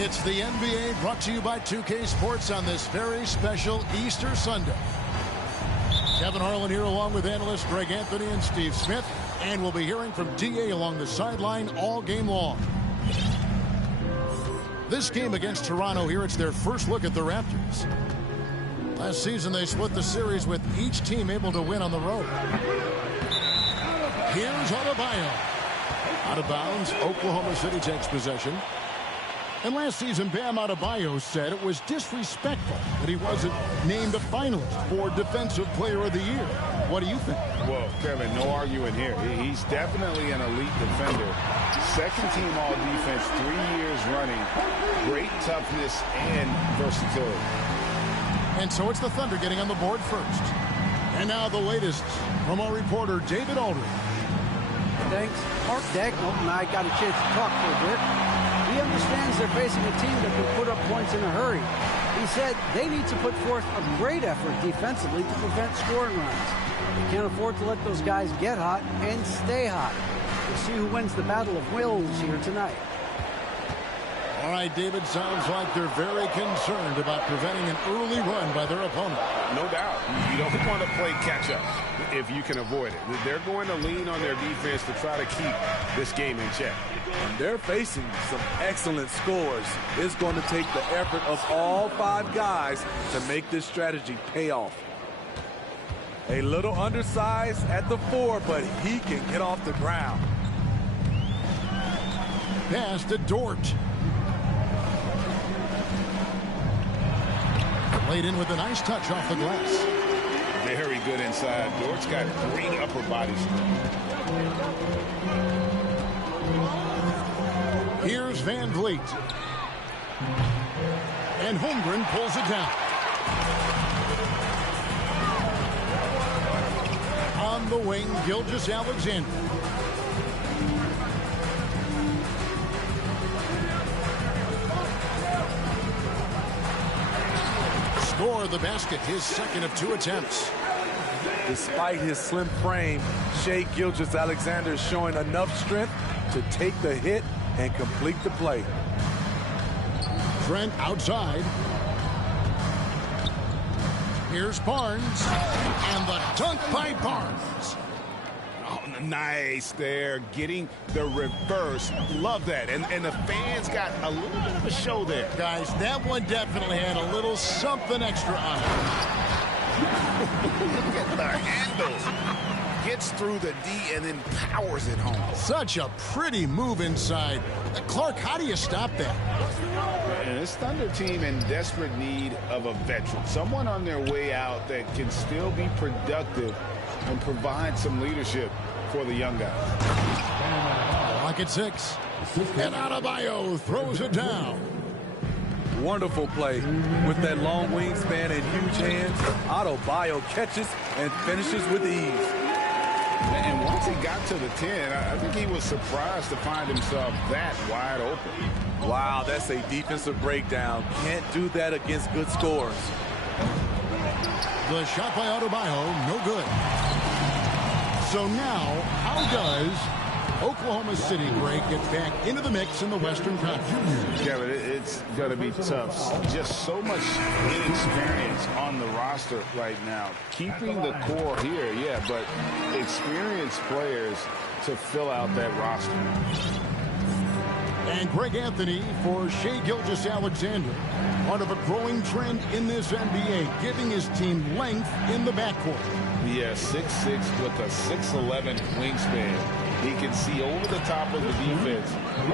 It's the NBA brought to you by 2K Sports on this very special Easter Sunday. Kevin Harlan here along with analysts Greg Anthony and Steve Smith. And we'll be hearing from DA along the sideline all game long. This game against Toronto here, it's their first look at the Raptors. Last season they split the series with each team able to win on the road. Here's Adebayo. Out of bounds, Oklahoma City takes possession. And last season, Bam Adebayo said it was disrespectful that he wasn't named a finalist for Defensive Player of the Year. What do you think? Well, Kevin, no arguing here. He's definitely an elite defender. Second team all-defense 3 years running. Great toughness and versatility. And so it's the Thunder getting on the board first. And now the latest from our reporter, David Aldridge. Thanks. Mark Dagnall and I got a chance to talk for a bit. He understands they're facing a team that can put up points in a hurry. He said they need to put forth a great effort defensively to prevent scoring runs. They can't afford to let those guys get hot and stay hot. We'll see who wins the battle of wills here tonight. All right, David, sounds like they're very concerned about preventing an early run by their opponent. No doubt. You don't want to play catch-up if you can avoid it. They're going to lean on their defense to try to keep this game in check. And they're facing some excellent scores. It's going to take the effort of all 5 guys to make this strategy pay off. A little undersized at the 4, but he can get off the ground. Pass to Dort. Played in with a nice touch off the glass. Very good inside. Dort's got great upper body strength. Here's Van Vliet. And Holmgren pulls it down. On the wing, Gilgeous-Alexander. Score the basket, his second of 2 attempts. Despite his slim frame, Shai Gilgeous-Alexander is showing enough strength to take the hit and complete the play. Trent outside. Here's Barnes. And the dunk by Barnes. Oh, nice there. Getting the reverse. Love that. And the fans got a little bit of a show there. Guys, that one definitely had a little something extra on it. Look at the handles. Gets through the D and then powers it home. Such a pretty move inside. Clark, how do you stop that? And this Thunder team in desperate need of a veteran. Someone on their way out that can still be productive and provide some leadership for the young guys. Clock at 6. And Adebayo throws it down. Wonderful play. With that long wingspan and huge hands, Adebayo catches and finishes with ease. And once he got to the 10, I think he was surprised to find himself that wide open. Wow, that's a defensive breakdown. Can't do that against good scores. The shot by Adebayo, no good. So now, how does Oklahoma City, Greg, get back into the mix in the Western Conference? Kevin, it's going to be tough. Just so much inexperience on the roster right now. Keeping the core here, yeah, but experienced players to fill out that roster. And Greg Anthony for Shai Gilgeous-Alexander. Part of a growing trend in this NBA, giving his team length in the backcourt. Yeah, 6'6" with a 6'11" wingspan. He can see over the top of the defense.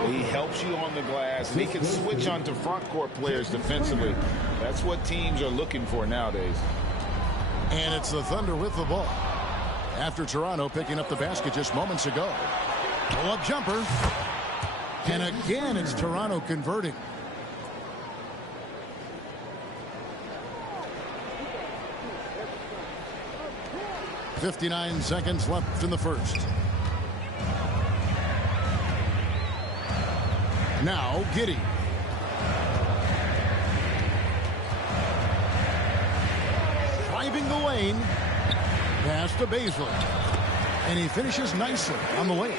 He helps you on the glass, and he can switch onto front court players defensively. That's what teams are looking for nowadays. And it's the Thunder with the ball. After Toronto picking up the basket just moments ago. Pull-up jumper. And again, it's Toronto converting. .59 seconds left in the first. Now, Giddey. Driving the lane. Pass to Baisley. And he finishes nicely on the layup.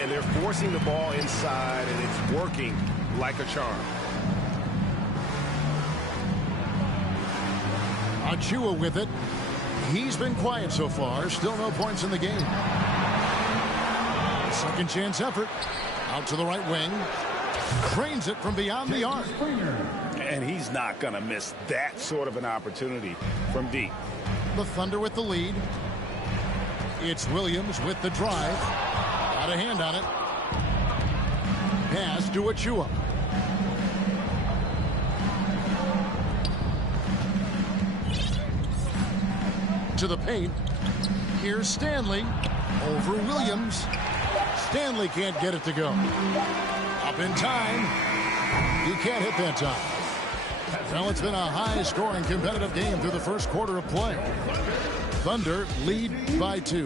And they're forcing the ball inside, and it's working like a charm. Achua with it. He's been quiet so far. Still no points in the game. Second chance effort. Out to the right wing. Trains it from beyond the arc. And he's not going to miss that sort of an opportunity from deep. The Thunder with the lead. It's Williams with the drive. Got a hand on it. Pass to Achua. To the paint. Here's Stanley. Over Williams. Stanley can't get it to go. Up in time. He can't hit that time. Well, it's been a high-scoring competitive game through the first quarter of play. Thunder lead by 2.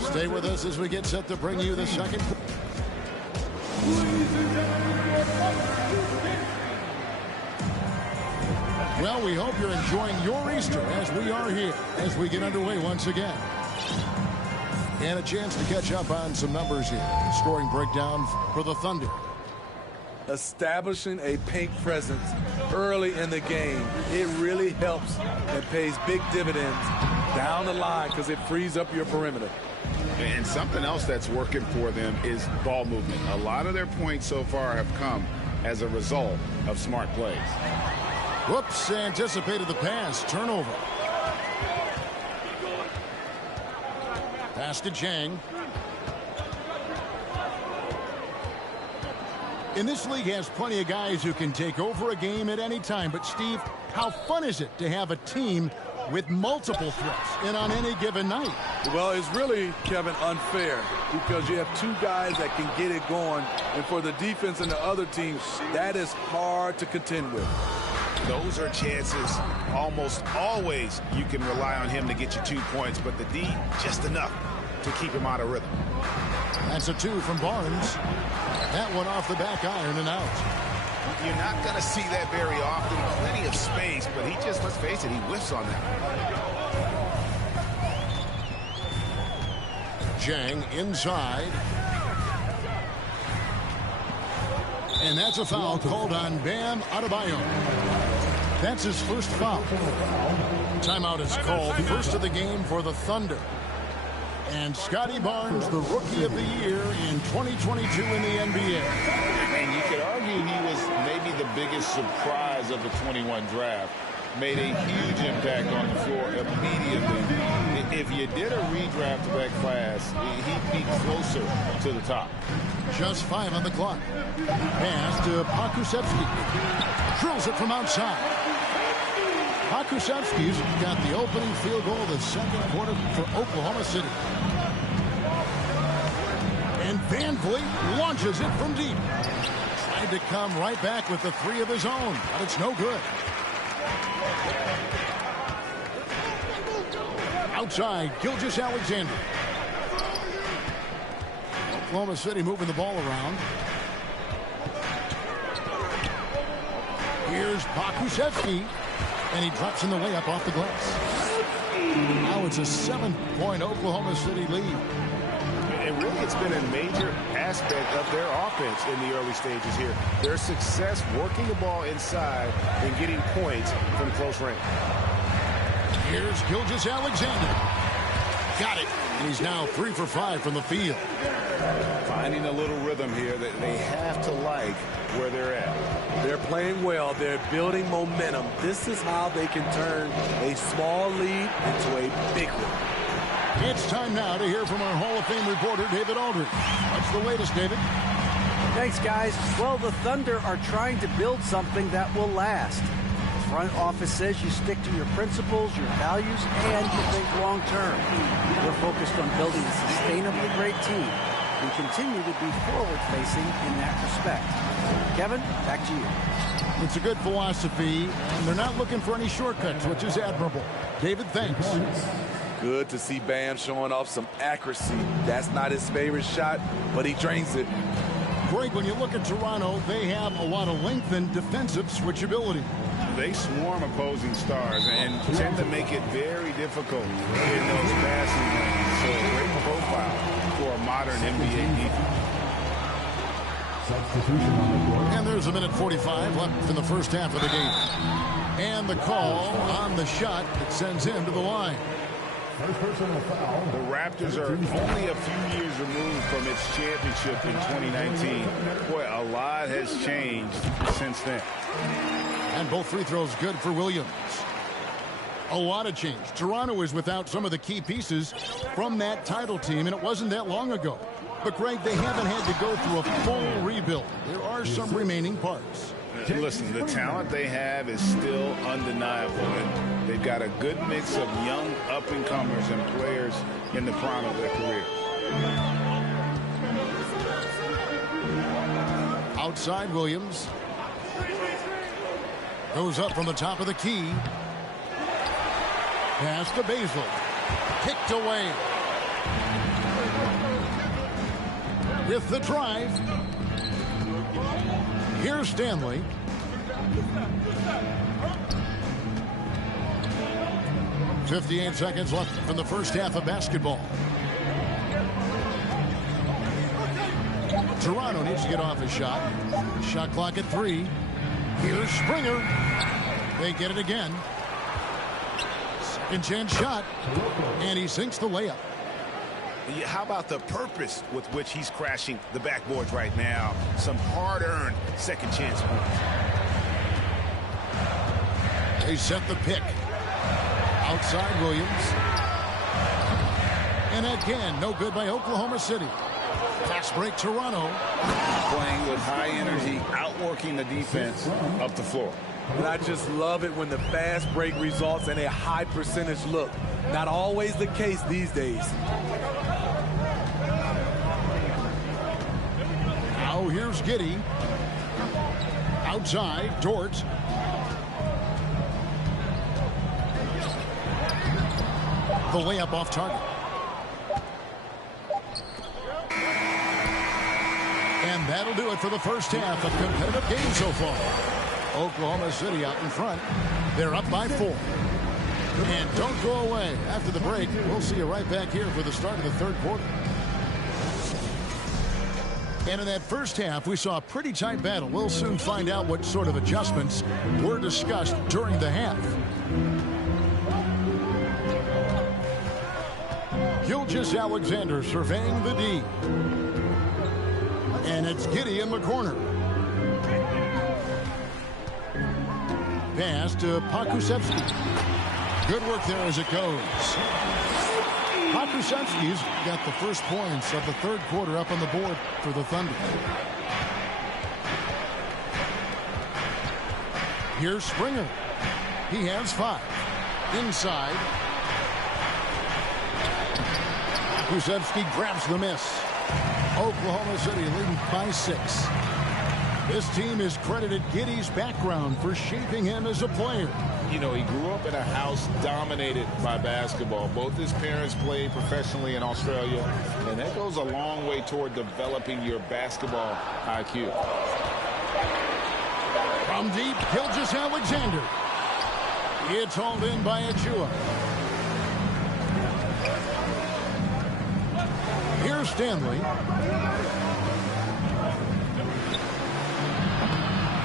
Stay with us as we get set to bring you the second. Well, we hope you're enjoying your Easter as we are here as we get underway once again. And a chance to catch up on some numbers here. Scoring breakdown for the Thunder. Establishing a paint presence early in the game, it really helps and pays big dividends down the line because it frees up your perimeter. And something else that's working for them is ball movement. A lot of their points so far have come as a result of smart plays. Whoops, anticipated the pass. Turnover. Pass to Chang. In this league has plenty of guys who can take over a game at any time. But, Steve, how fun is it to have a team with multiple threats and on any given night? Well, it's really, Kevin, unfair because you have 2 guys that can get it going. And for the defense and the other team, that is hard to contend with. Those are chances almost always you can rely on him to get you 2 points, but the D, just enough to keep him out of rhythm. That's a 2 from Barnes. That one off the back iron and out. You're not going to see that very often. Plenty of space, but he just, let's face it, he whiffs on that. Chang inside. And that's a foul called on Bam Adebayo. That's his first foul. Timeout is called. First of the game for the Thunder. And Scotty Barnes, the Rookie of the Year in 2022 in the NBA. And you could argue he was maybe the biggest surprise of the 21 draft. Made a huge impact on the floor immediately. If you did a redraft of that class, he'd be closer to the top. Just 5 on the clock. Pass to Pokusevski. Drills it from outside. Pokusevski's got the opening field goal of the second quarter for Oklahoma City. And Van Vliet launches it from deep. Tried to come right back with the 3 of his own, but it's no good. Outside, Gilgeous-Alexander. Oklahoma City moving the ball around. Here's Pokusevski, and he drops in the layup off the glass. Now it's a 7-point Oklahoma City lead. And really, it's been a major aspect of their offense in the early stages here. Their success working the ball inside and getting points from close range. Here's Gilgeous-Alexander. Got it. And he's now 3 for 5 from the field. Finding a little rhythm here that they have to like where they're at. They're playing well. They're building momentum. This is how they can turn a small lead into a big one. It's time now to hear from our Hall of Fame reporter, David Aldridge. What's the latest, David? Thanks, guys. Well, the Thunder are trying to build something that will last. The front office says you stick to your principles, your values, and you think long term. We're focused on building a sustainably great team and continue to be forward-facing in that respect. Kevin, back to you. It's a good philosophy, and they're not looking for any shortcuts, which is admirable. David, thanks. Good to see Bam showing off some accuracy. That's not his favorite shot, but he drains it. Greg, when you look at Toronto, they have a lot of length and defensive switchability. They swarm opposing stars and tend to make it very difficult in those passing lanes. So a great profile for a modern NBA defense. And there's a minute 45 left in the first half of the game. And the call on the shot that sends him to the line. The Raptors are only a few years removed from its championship in 2019. Boy, a lot has changed since then. And both free throws good for Williams. A lot of change. Toronto is without some of the key pieces from that title team, and it wasn't that long ago. But, Greg, they haven't had to go through a full rebuild. There are some remaining parts. Listen, the talent they have is still undeniable, and they've got a good mix of young up-and-comers and players in the prime of their careers. Outside Williams. Goes up from the top of the key. Pass to Basil. Kicked away. With the drive. Here's Stanley. .58 seconds left from the first half of basketball. Toronto needs to get off a shot. Shot clock at 3. Here's Springer. They get it again. Second chance shot. And he sinks the layup. How about the purpose with which he's crashing the backboards right now? Some hard-earned second chance points. They set the pick. Outside Williams. And again, no good by Oklahoma City. Fast break Toronto. Playing with high energy, outworking the defense up the floor. And I just love it when the fast break results in a high percentage look. Not always the case these days. Now here's Giddey. Outside, Dort. The layup off target. And that'll do it for the first half of competitive game so far. Oklahoma City out in front. They're up by 4. And don't go away. After the break, we'll see you right back here for the start of the third quarter. And in that first half, we saw a pretty tight battle. We'll soon find out what sort of adjustments were discussed during the half. Gilgeous-Alexander surveying the D. And it's Giddey in the corner. Pass to Pokusevski. Good work there as it goes. Pokusevski's got the first points of the third quarter up on the board for the Thunder. Here's Springer. He has 5. Inside. Pokusevski grabs the miss. Oklahoma City leading by 6. This team has credited Giddey's background for shaping him as a player. You know, he grew up in a house dominated by basketball. Both his parents played professionally in Australia, and that goes a long way toward developing your basketball IQ. From deep, Gilgeous-Alexander. It's hauled in by Achua. Here's Stanley.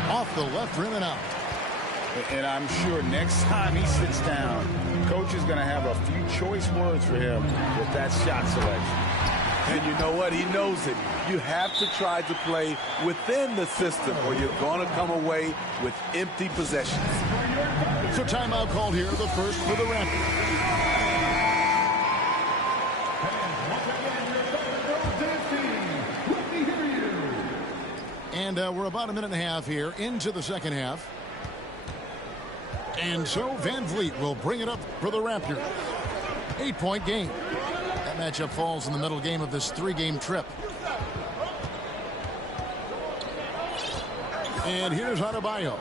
Off the left rim and out. And I'm sure next time he sits down, coach is going to have a few choice words for him with that shot selection. And you know what? He knows it. You have to try to play within the system or you're going to come away with empty possessions. So timeout called here, the first for the Raptors. And we're about a minute and a half here into the second half. And so Van Vliet will bring it up for the Raptors. 8-point game. That matchup falls in the middle game of this 3-game trip. And here's Adebayo.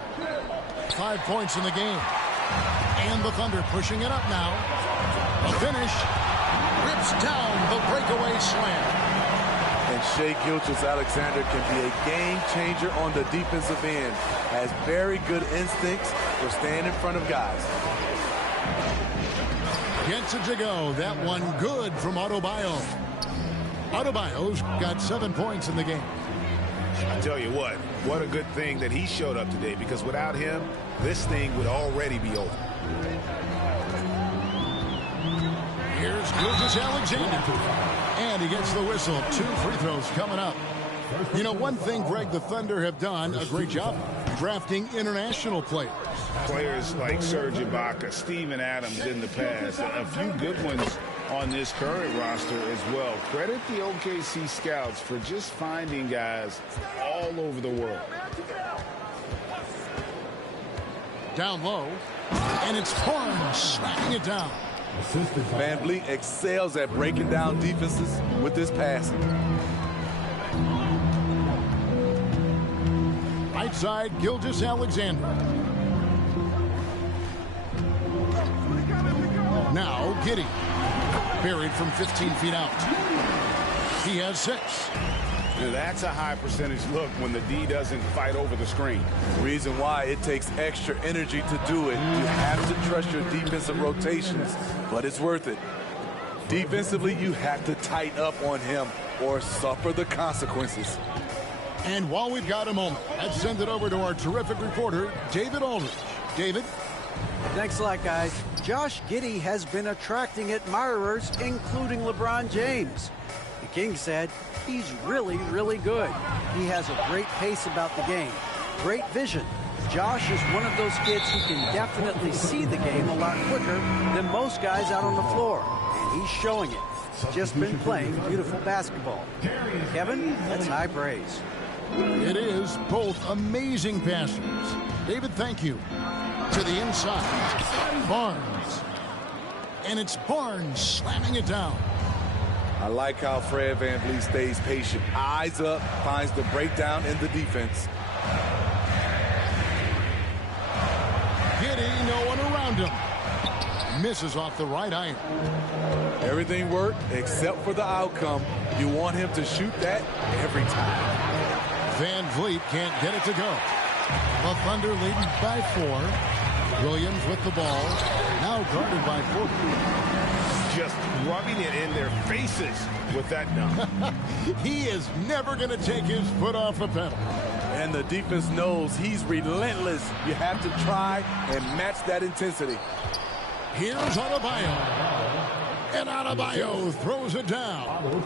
5 points in the game. And the Thunder pushing it up now. A finish. Rips down the breakaway slam. And Shai Gilgeous-Alexander can be a game changer on the defensive end. Has very good instincts for staying in front of guys. Gets it to go. That one good from Adebayo. Adebayo's got 7 points in the game. I tell you what a good thing that he showed up today, because without him, this thing would already be over. Here's Gilgeous-Alexander, and he gets the whistle. 2 free throws coming up. You know, one thing, Greg, the Thunder have done a great job drafting international players. Players like Serge Ibaka, Steven Adams in the past, a few good ones on this current roster as well. Credit the OKC scouts for just finding guys all over the world. Down low, and it's Barnes slapping it down. Van Vliet excels at breaking down defenses with this passing. Right side, Gilgeous-Alexander. Now Giddey, buried from 15 feet out. He has 6. Now that's a high percentage look when the D doesn't fight over the screen. Reason why it takes extra energy to do it. You have to trust your defensive rotations, but it's worth it. Defensively, you have to tighten up on him or suffer the consequences. And while we've got a moment, let's send it over to our terrific reporter, David Aldridge. David? Thanks a lot, guys. Josh Giddey has been attracting admirers, including LeBron James. The King said he's really, really good. He has a great pace about the game, great vision. Josh is one of those kids who can definitely see the game a lot quicker than most guys out on the floor, and he's showing it. Just been playing beautiful basketball. Kevin, that's high praise. It is both amazing passers. David, thank you. To the inside, Barnes. And it's Barnes slamming it down. I like how Fred VanVleet stays patient. Eyes up, finds the breakdown in the defense. Giddey, no one around him. Misses off the right iron. Everything worked except for the outcome. You want him to shoot that every time. Van Vliet can't get it to go. The Thunder leading by 4. Williams with the ball. Now guarded by Porter. Just rubbing it in their faces with that dunk. He is never going to take his foot off the pedal. And the defense knows he's relentless. You have to try and match that intensity. Here's Adebayo. And Adebayo throws it down.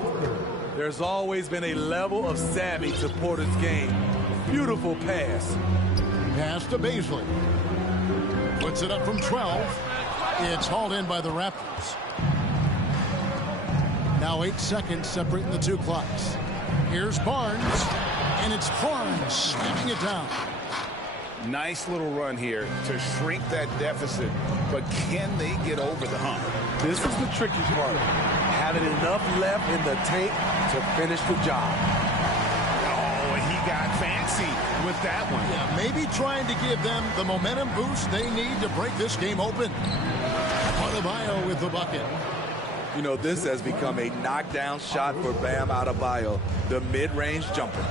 There's always been a level of savvy to Porter's game. Beautiful pass. Pass to Bazley. Puts it up from 12. It's hauled in by the Raptors. Now 8 seconds separating the 2 clocks. Here's Barnes. And it's Barnes slamming it down. Nice little run here to shrink that deficit, but can they get over the hump? This is the tricky part. Having enough left in the tank to finish the job. Oh, he got fancy with that one. Yeah, maybe trying to give them the momentum boost they need to break this game open. Adebayo with the bucket. You know, this has become a knockdown shot for Bam Adebayo, the mid-range jumper.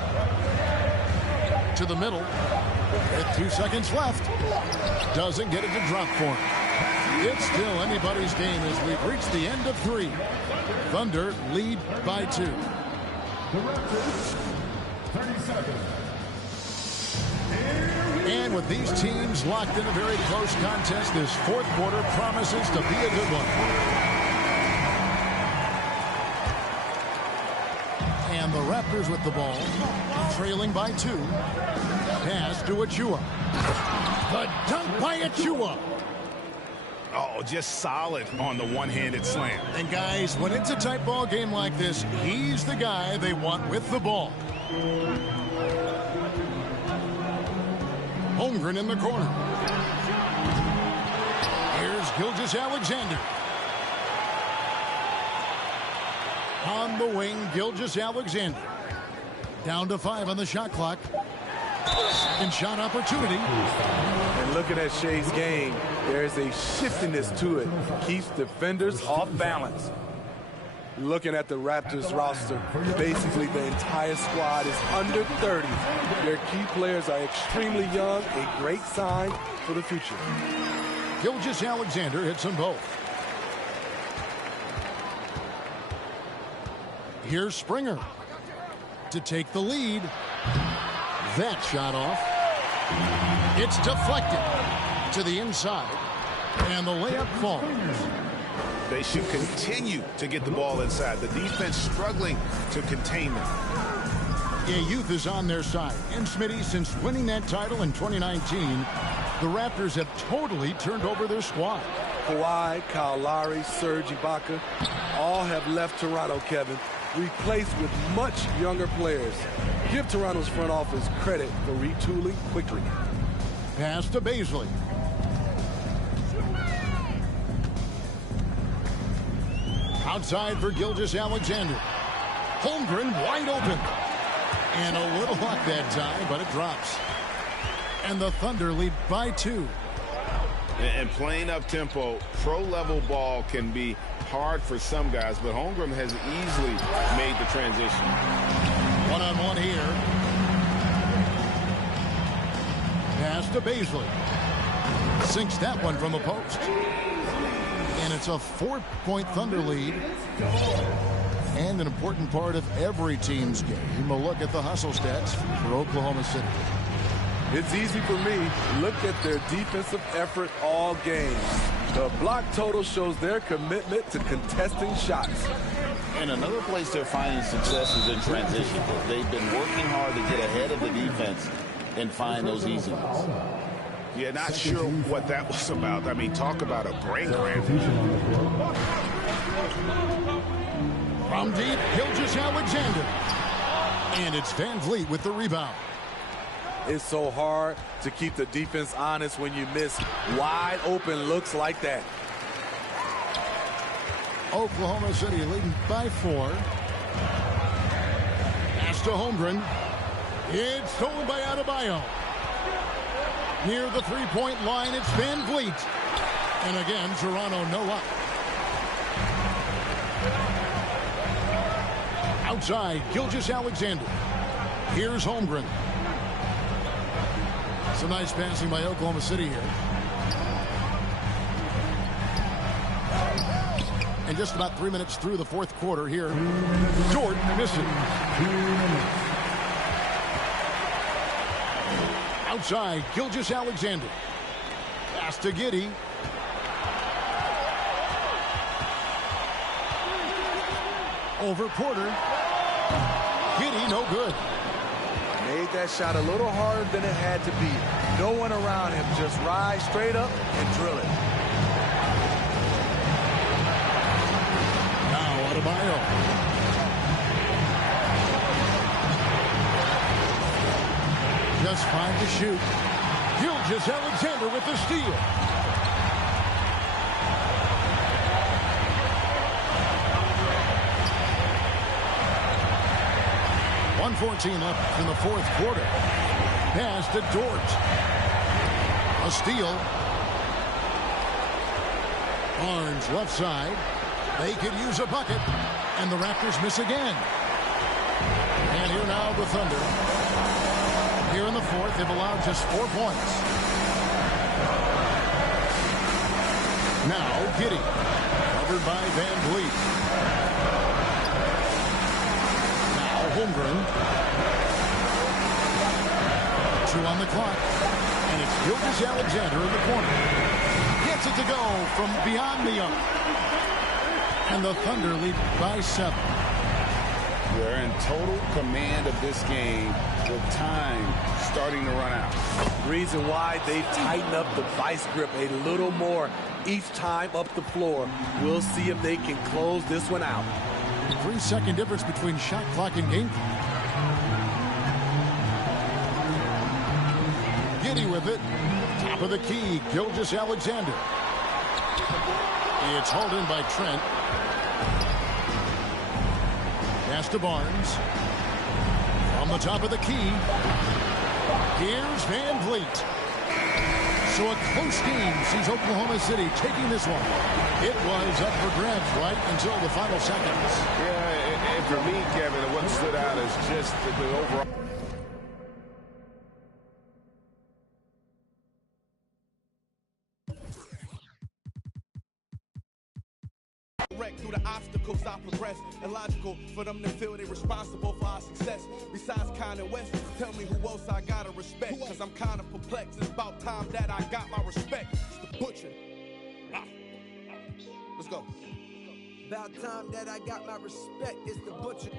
To the middle. With 2 seconds left. Doesn't get it to drop for him. It's still anybody's game as we've reached the end of 3. Thunder lead by 2. The Raptors, 30 seconds. And with these teams locked in a very close contest, this 4th quarter promises to be a good one. And the Raptors with the ball, trailing by 2. Pass to Achua. The dunk by Achua. Oh, just solid on the one-handed slam. And guys, when it's a tight ball game like this, he's the guy they want with the ball. Holmgren in the corner. Here's Gilgeous-Alexander. On the wing, Gilgeous-Alexander. Down to 5 on the shot clock. Second shot opportunity. And looking at Shea's game, there's a shiftiness to it. Keeps defenders off balance. Looking at the Raptors roster, basically the entire squad is under 30. Their key players are extremely young, a great sign for the future. Gilgeous-Alexander hits them both. Here's Springer to take the lead. That shot off. It's deflected to the inside, and the layup falls. They should continue to get the ball inside. The defense struggling to contain them. Yeah, youth is on their side. And Smitty, since winning that title in 2019, the Raptors have totally turned over their squad. Kawhi, Kyle Lowry, Serge Ibaka, all have left Toronto, Kevin, replaced with much younger players. Give Toronto's front office credit for retooling quickly. Pass to Bazley. Outside for Gilgeous-Alexander. Holmgren wide open. And a little luck that time, but it drops. And the Thunder lead by 2. And playing up-tempo, pro-level ball can be hard for some guys, but Holmgren has easily made the transition. One-on-one here. Pass to Bazley. Sinks that one from the post. And it's a 4-point Thunder lead. And an important part of every team's game. A look at the hustle stats for Oklahoma City. It's easy for me. Look at their defensive effort all game. The block total shows their commitment to contesting shots. And another place they're finding success is in transition. They've been working hard to get ahead of the defense and find those easy ones. Yeah, not sure what that was about. I mean, talk about a brain cramp. From deep, Gilgeous-Alexander. And it's Van Vliet with the rebound. It's so hard to keep the defense honest when you miss wide open looks like that. Oklahoma City leading by 4. Pass to Holmgren. It's stolen by Adebayo. Near the three-point line, it's Van Vliet. And again, Toronto no luck. Outside, Gilgeous-Alexander. Here's Holmgren. Some nice passing by Oklahoma City here. And just about 3 minutes through the fourth quarter here. Jordan missing. Outside, Gilgeous-Alexander. Pass to Giddey. Over Porter. Giddey, no good. Made that shot a little harder than it had to be. No one around him. Just rise straight up and drill it. Now Adebayo. Just 5 to shoot. Gilgeous-Alexander with the steal. .114 left in the fourth quarter. Pass to Dort. A steal. Barnes left side. They could use a bucket. And the Raptors miss again. And here now the Thunder. Here in the fourth, they've allowed just 4 points. Now Giddey. Covered by Van Vliet. Holmgren. 2 on the clock. And it's Gilgeous-Alexander in the corner. Gets it to go from beyond the arc. And the Thunder lead by 7. They're in total command of this game with time starting to run out. Reason why they've tightened up the vice grip a little more each time up the floor. We'll see if they can close this one out. 3-second difference between shot clock and game clock. Giddey with it. Top of the key, Gilgeous-Alexander. It's hauled in by Trent. Pass to Barnes. On the top of the key. Here's Van Vliet. So a close game sees Oklahoma City taking this one. It was up for grabs right until the final seconds. Yeah, and for me, Kevin, what stood out is just the overall. direct through the obstacles I progress. Illogical for them to feel they responsible for our success. Besides Kanye West, tell me who else I gotta respect. Cause I'm kinda perplexed. It's about time that I got my respect. It's the Butcher. Let's go. About time that I got my respect. It's the Butcher.